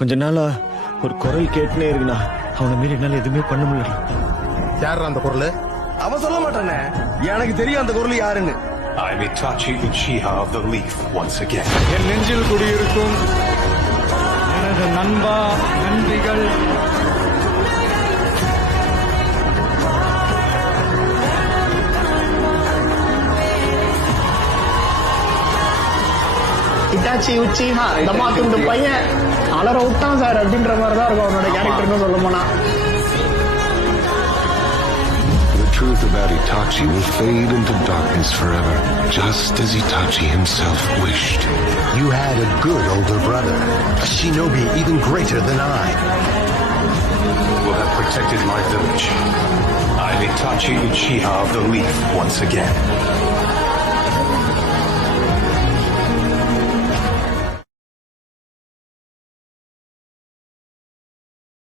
கொஞ்ச நாளா ஒரு குரல் கேட்டுனே இருக்குண்ணா. அவனை மீறி என்னால எதுவுமே பண்ண முடியல. யார் அந்த குரல்? அவன் சொல்ல மாட்டானே, எனக்கு தெரியும் அந்த குரல் யாருன்னு. I'm Itachi Uchiha of the Leaf once again. என் நெஞ்சில் குடியிருக்கும் எனது நண்பா, நன்றிகள். இட்டாச்சி உச்சிஹா தமா துண்டு பையன் அலற விட்டான் சார் அப்படின்ற மாதிரிதான் இருக்கும் அவனோட கேரக்டர்னு சொல்ல போனா. The truth about Itachi will fade into darkness forever, just as Itachi himself wished. You had a good older brother, a shinobi even greater than I. Will have protected my village. I'm Itachi Uchiha of the Leaf once again.